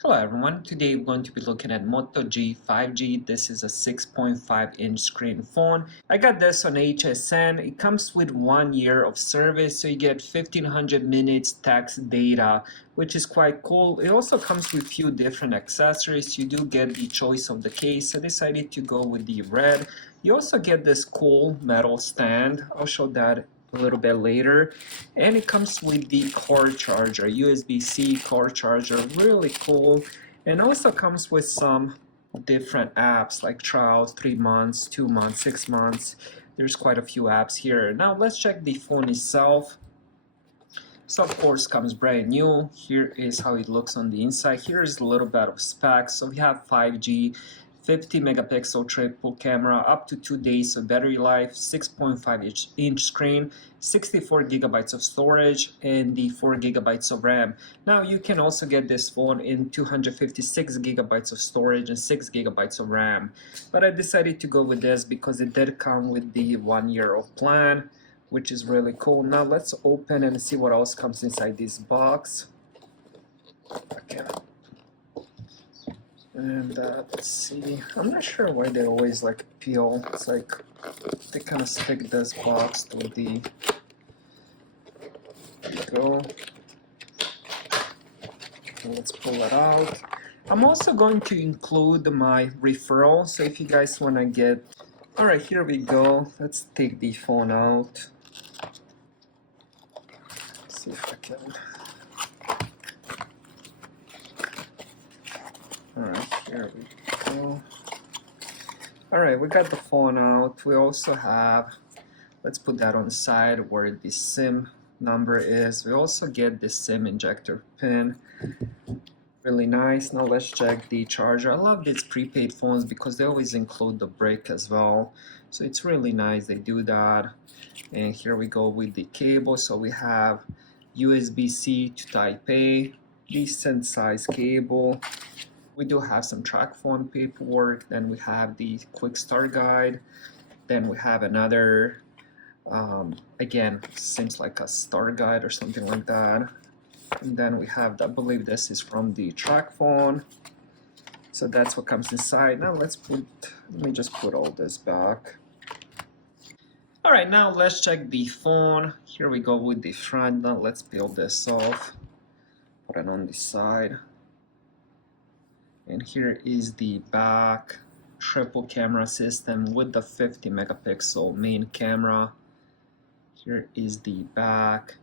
Hello everyone, today we're going to be looking at Moto G 5G. This is a 6.5-inch screen phone. I got this on HSN. It comes with 1 year of service, so you get 1500 minutes text data, which is quite cool. It also comes with few different accessories. You do get the choice of the case. I decided to go with the red. You also get this cool metal stand. I'll show that a little bit later, and it comes with the car charger, USB-C car charger, really cool. And also comes with some different apps like trials, 3 months, 2 months, 6 months. There's quite a few apps here. Now let's check the phone itself. So of course comes brand new. Here is how it looks on the inside. Here is a little bit of specs. So we have 5G, 50 megapixel triple camera, up to 2 days of battery life, 6.5-inch screen, 64 gigabytes of storage, and the 4 gigabytes of RAM. Now you can also get this phone in 256 gigabytes of storage and 6 gigabytes of RAM. But I decided to go with this because it did come with the 1 year of plan, which is really cool. Now let's open and see what else comes inside this box. Okay. And let's see, I'm not sure why they always like peel. It's like they kind of stick this box to the, there you go. And let's pull it out. I'm also going to include my referral, so if you guys want to get, all right, here we go. Let's take the phone out. Let's see if I can. Alright, here we go. Alright, we got the phone out. We also have, let's put that on the side where the SIM number is. We also get the SIM injector pin. Really nice. Now let's check the charger. I love these prepaid phones because they always include the brick as well. So it's really nice they do that. And here we go with the cable. So we have USB-C to Type A, decent size cable. We do have some Tracfone paperwork, then we have the quick start guide, then we have another, again, seems like a start guide or something like that. And then we have, I believe this is from the Tracfone. So that's what comes inside. Now let me just put all this back. All right, now let's check the phone. Here we go with the front. Now let's peel this off, put it on the side. And here is the back, triple camera system with the 50 megapixel main camera. Here is the back.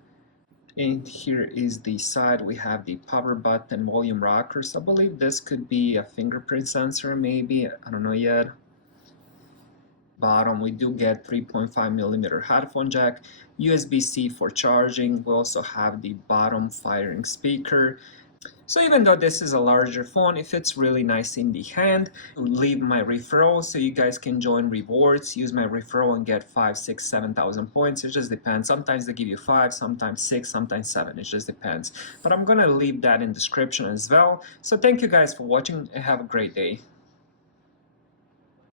And here is the side. We have the power button, volume rockers. I believe this could be a fingerprint sensor maybe, I don't know yet. Bottom, we do get 3.5mm headphone jack, USB-C for charging. We also have the bottom firing speaker. So even though this is a larger phone, it fits really nice in the hand. Leave my referral so you guys can join rewards, use my referral and get 5, 6, 7,000 points. It just depends. Sometimes they give you 5, sometimes 6, sometimes 7. It just depends. But I'm gonna leave that in description as well. So thank you guys for watching and have a great day.